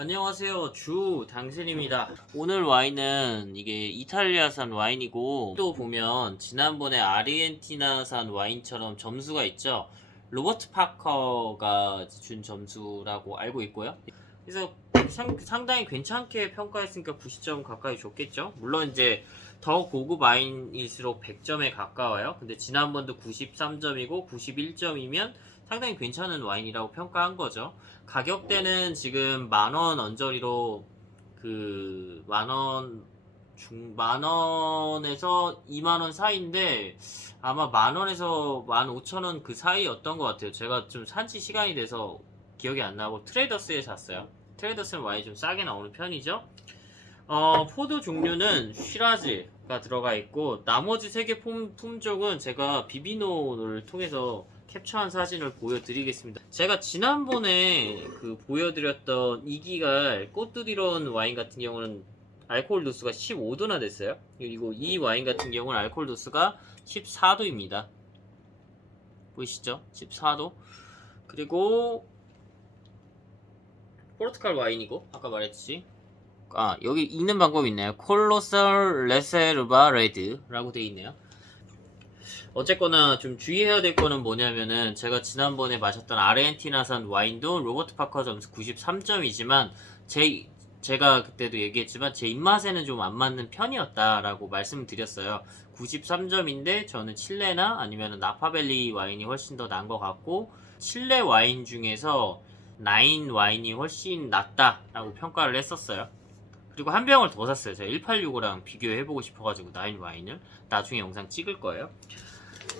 안녕하세요. 주 당신입니다. 오늘 와인은 이게 이탈리아산 와인이고, 또 보면 지난번에 아르헨티나산 와인처럼 점수가 있죠. 로버트 파커가 준 점수라고 알고 있고요. 그래서 상당히 괜찮게 평가했으니까 90점 가까이 줬겠죠. 물론 이제 더 고급 와인일수록 100점에 가까워요. 근데 지난번도 93점이고 91점이면 상당히 괜찮은 와인이라고 평가한 거죠. 가격대는 지금 만원 언저리로 만원에서 2만원 사이인데 아마 만원에서 15,000원 그 사이였던 것 같아요. 제가 좀 산지 시간이 돼서 기억이 안 나고 트레이더스에 샀어요. 트레이더스는 와인이 좀 싸게 나오는 편이죠. 포도 종류는 쉬라즈가 들어가 있고, 나머지 세 개 품종은 제가 비비노를 통해서 캡처한 사진을 보여드리겠습니다. 제가 지난번에 보여드렸던 이기갈 꽃두디런 와인 같은 경우는 알코올 도수가 15도나 됐어요. 그리고 이 와인 같은 경우는 알코올 도수가 14도입니다. 보이시죠? 14도. 그리고 포르투갈 와인이고, 아까 말했지. 여기 읽는 방법이 있네요. 콜로설 레세르바 레드라고 되어 있네요. 어쨌거나 좀 주의해야 될 거는 뭐냐면은, 제가 지난번에 마셨던 아르헨티나산 와인도 로버트 파커 점수 93점이지만 제가 그때도 얘기했지만 제 입맛에는 좀 안 맞는 편이었다라고 말씀을 드렸어요. 93점인데 저는 칠레나 아니면 나파밸리 와인이 훨씬 더 나은 것 같고, 칠레 와인 중에서 나인 와인이 훨씬 낫다라고 평가를 했었어요. 그리고 한 병을 더 샀어요. 제가 1865랑 비교해보고 싶어가지고 나인 와인을 나중에 영상 찍을 거예요.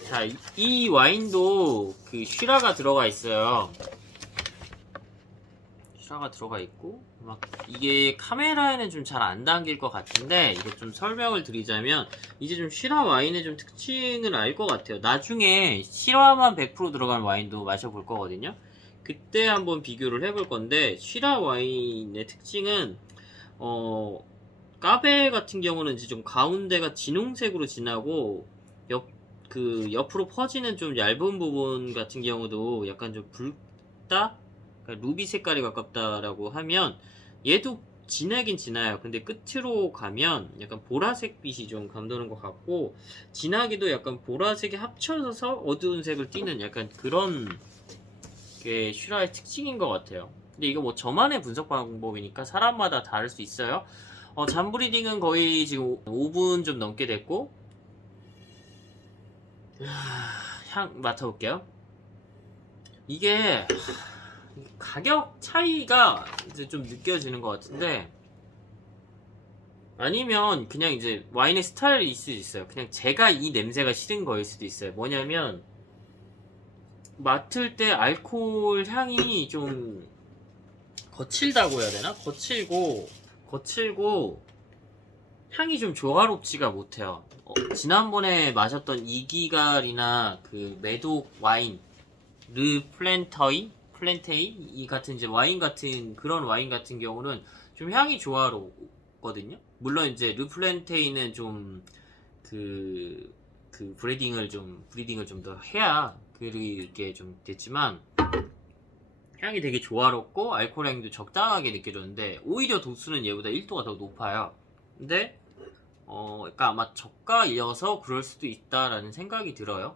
자, 이 와인도 쉬라가 들어가 있어요. 쉬라가 들어가 있고, 막 이게 카메라에는 좀 잘 안 담길 것 같은데, 이거 좀 설명을 드리자면, 이제 좀 쉬라 와인의 좀 특징을 알 것 같아요. 나중에 쉬라만 100% 들어간 와인도 마셔볼 거거든요. 그때 한번 비교를 해볼 건데, 쉬라 와인의 특징은 까베 같은 경우는 이제 좀 가운데가 진홍색으로 진하고, 옆으로 퍼지는 좀 얇은 부분 같은 경우도 약간 좀 붉다? 그러니까 루비 색깔이 가깝다라고 하면, 얘도 진하긴 진해요. 근데 끝으로 가면 약간 보라색 빛이 좀 감도는 것 같고, 진하기도 약간 보라색이 합쳐져서 어두운 색을 띠는 약간 그런 게 슈라의 특징인 것 같아요. 근데 이거 뭐 저만의 분석 방법이니까 사람마다 다를 수 있어요. 잠브리딩은 거의 지금 5분 좀 넘게 됐고, 향 맡아볼게요. 이게 가격 차이가 이제 좀 느껴지는 것 같은데, 아니면 그냥 이제 와인의 스타일일 수도 있어요. 그냥 제가 이 냄새가 싫은 거일 수도 있어요. 뭐냐면 맡을 때 알코올 향이 좀 거칠다고 해야 되나? 거칠고 향이 좀 조화롭지가 못해요. 지난번에 마셨던 이기갈이나 메독 와인 플렌테이 이 같은 이제 와인 같은 그런 와인 같은 경우는 좀 향이 조화롭거든요. 물론 이제 르플렌테이는 좀 브리딩을 좀 더 해야 그게 좀 됐지만, 향이 되게 조화롭고 알코올향도 적당하게 느껴졌는데, 오히려 도수는 얘보다 1도가 더 높아요. 근데 그러니까 아마 저가여서 그럴 수도 있다라는 생각이 들어요.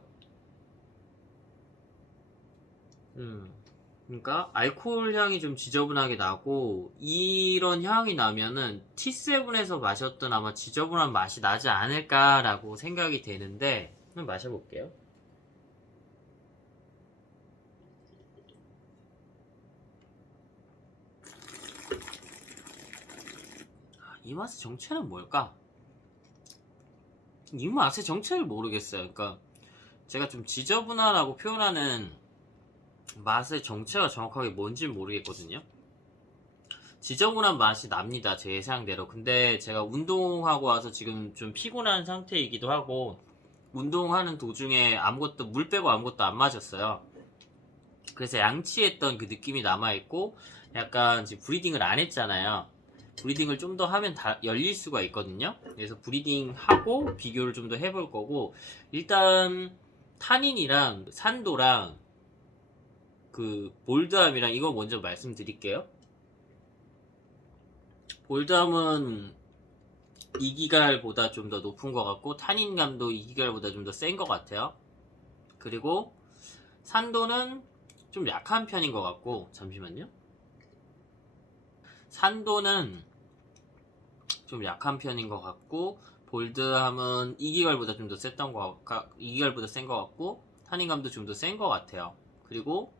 그러니까 알코올 향이 좀 지저분하게 나고, 이런 향이 나면은 T7에서 마셨던 아마 지저분한 맛이 나지 않을까라고 생각이 되는데, 한번 마셔볼게요. 이 맛의 정체는 뭘까? 이 맛의 정체를 모르겠어요. 그러니까 제가 좀 지저분하다고 표현하는 맛의 정체가 정확하게 뭔지 모르겠거든요. 지저분한 맛이 납니다, 제 예상대로. 근데 제가 운동하고 와서 지금 좀 피곤한 상태이기도 하고, 운동하는 도중에 물 빼고 아무것도 안 마셨어요. 그래서 양치했던 그 느낌이 남아있고, 약간 지금 브리딩을 안 했잖아요. 브리딩을 좀 더 하면 열릴 수가 있거든요. 그래서 브리딩하고 비교를 좀 더 해볼 거고, 일단 타닌이랑 산도랑 볼드함이랑 이거 먼저 말씀드릴게요. 볼드함은 2기갈보다 좀 더 높은 것 같고 탄닌감도 2기갈보다 좀 더 센 것 같아요. 그리고 산도는 좀 약한 편인 것 같고, 잠시만요. 산도는 좀 약한 편인 것 같고, 볼드함은 2기갈보다 좀 더 셌던 거, 2기갈보다 센 것 같고, 탄닌감도 좀 더 센 것 같아요. 그리고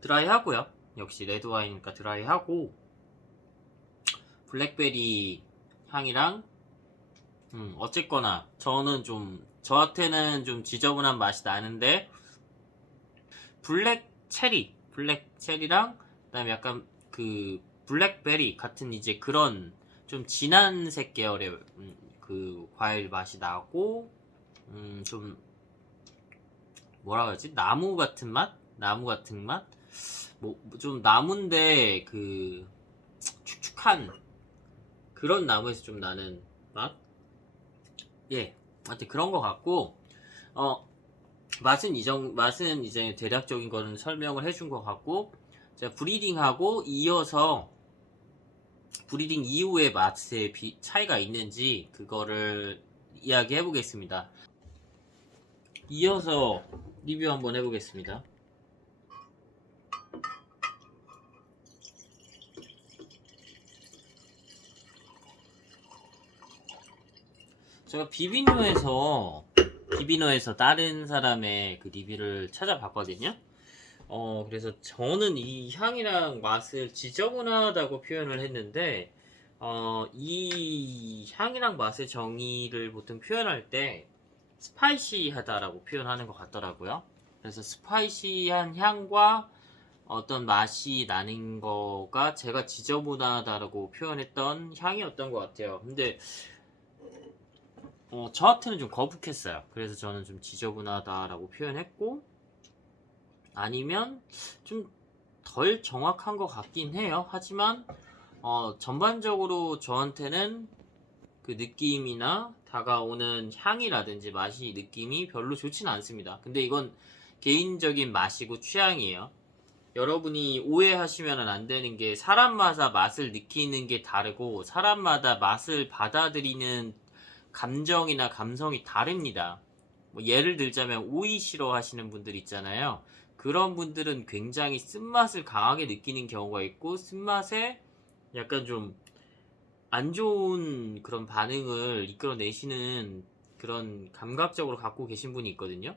드라이하고요. 역시 레드와인이니까 드라이하고, 블랙베리 향이랑 어쨌거나 저한테는 좀 지저분한 맛이 나는데, 블랙 체리랑 그다음에 약간 그 블랙베리 같은 이제 그런 좀 진한 색 계열의 그 과일 맛이 나고, 좀 뭐라 그러지? 나무 같은 맛? 나무 같은 맛? 뭐 좀 나무인데 그 축축한 그런 나무에서 좀 나는 맛? 예, 하여튼 그런 것 같고, 어 맛은 이제 대략적인 거는 설명을 해준 것 같고, 제가 브리딩 이후의 맛의 차이가 있는지 그거를 이야기해 보겠습니다. 이어서 리뷰 한번 해보겠습니다. 제가 비비노에서 다른 사람의 그 리뷰를 찾아봤거든요. 그래서 저는 이 향이랑 맛을 지저분하다고 표현을 했는데, 이 향이랑 맛의 정의를 보통 표현할 때 스파이시하다라고 표현하는 것 같더라고요. 그래서 스파이시한 향과 어떤 맛이 나는 거가 제가 지저분하다라고 표현했던 향이었던 것 같아요. 근데 저한테는 좀 거북했어요. 그래서 저는 좀 지저분하다라고 표현했고, 아니면 좀 덜 정확한 것 같긴 해요. 하지만 전반적으로 저한테는 그 느낌이나 다가오는 향이라든지 맛이 느낌이 별로 좋지는 않습니다. 근데 이건 개인적인 맛이고 취향이에요. 여러분이 오해하시면 안 되는 게, 사람마다 맛을 느끼는 게 다르고 사람마다 맛을 받아들이는 감정이나 감성이 다릅니다. 뭐 예를 들자면 오이 싫어하시는 분들 있잖아요. 그런 분들은 굉장히 쓴맛을 강하게 느끼는 경우가 있고, 쓴맛에 약간 좀 안 좋은 그런 반응을 이끌어내시는 그런 감각적으로 갖고 계신 분이 있거든요.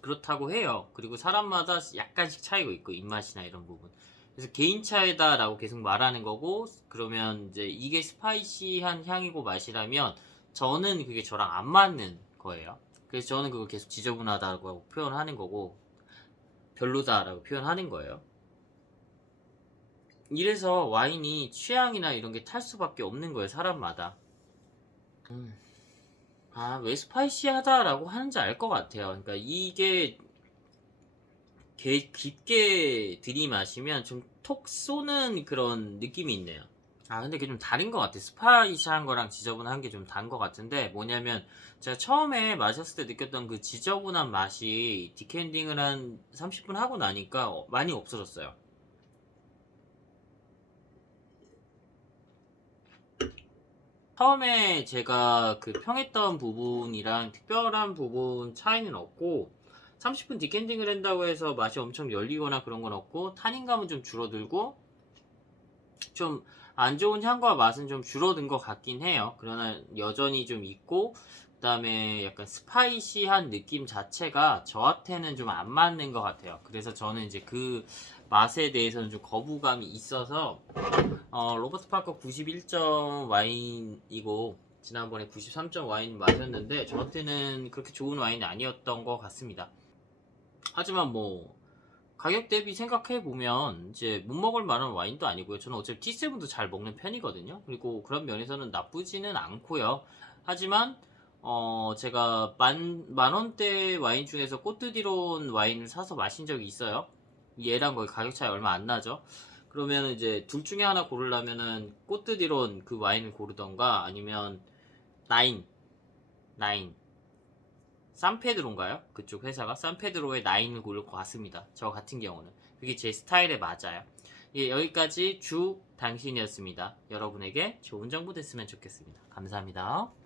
그렇다고 해요. 그리고 사람마다 약간씩 차이가 있고, 입맛이나 이런 부분. 그래서 개인 차이다라고 계속 말하는 거고, 그러면 이제 이게 스파이시한 향이고 맛이라면 저는 그게 저랑 안 맞는 거예요. 그래서 저는 그걸 계속 지저분하다고 표현하는 거고, 별로다라고 표현하는 거예요. 이래서 와인이 취향이나 이런 게 탈 수밖에 없는 거예요, 사람마다. 왜 스파이시하다라고 하는지 알 것 같아요. 그러니까 이게 깊게 들이마시면 좀 톡 쏘는 그런 느낌이 있네요. 근데 그게 좀 다른 것 같아. 스파이시한 거랑 지저분한 게 좀 다른 것 같은데, 뭐냐면 제가 처음에 마셨을 때 느꼈던 그 지저분한 맛이 디캔딩을 한 30분 하고 나니까 많이 없어졌어요. 처음에 제가 그 평했던 부분이랑 특별한 부분 차이는 없고, 30분 디캔딩을 한다고 해서 맛이 엄청 열리거나 그런 건 없고, 탄닌감은 좀 줄어들고, 좀 안 좋은 향과 맛은 좀 줄어든 것 같긴 해요. 그러나 여전히 좀 있고, 그 다음에 약간 스파이시한 느낌 자체가 저한테는 좀 안 맞는 것 같아요. 그래서 저는 이제 그 맛에 대해서는 좀 거부감이 있어서, 로버트 파커 91점 와인이고 지난번에 93점 와인 마셨는데 저한테는 그렇게 좋은 와인이 아니었던 것 같습니다. 하지만 뭐 가격 대비 생각해 보면 이제 못 먹을 만한 와인도 아니고요. 저는 어차피 T7도 잘 먹는 편이거든요. 그리고 그런 면에서는 나쁘지는 않고요. 하지만 제가 만 원대 와인 중에서 꼬뜨디론 와인을 사서 마신 적이 있어요. 얘랑 거의 가격 차이 얼마 안 나죠. 그러면 이제 둘 중에 하나 고르려면은 꼬뜨디론 그 와인을 고르던가, 아니면 나인 나인 산페드로인가요? 그쪽 회사가 산페드로에 9을 고를 것 같습니다. 저 같은 경우는 그게 제 스타일에 맞아요. 예, 여기까지 주 당신이었습니다. 여러분에게 좋은 정보 됐으면 좋겠습니다. 감사합니다.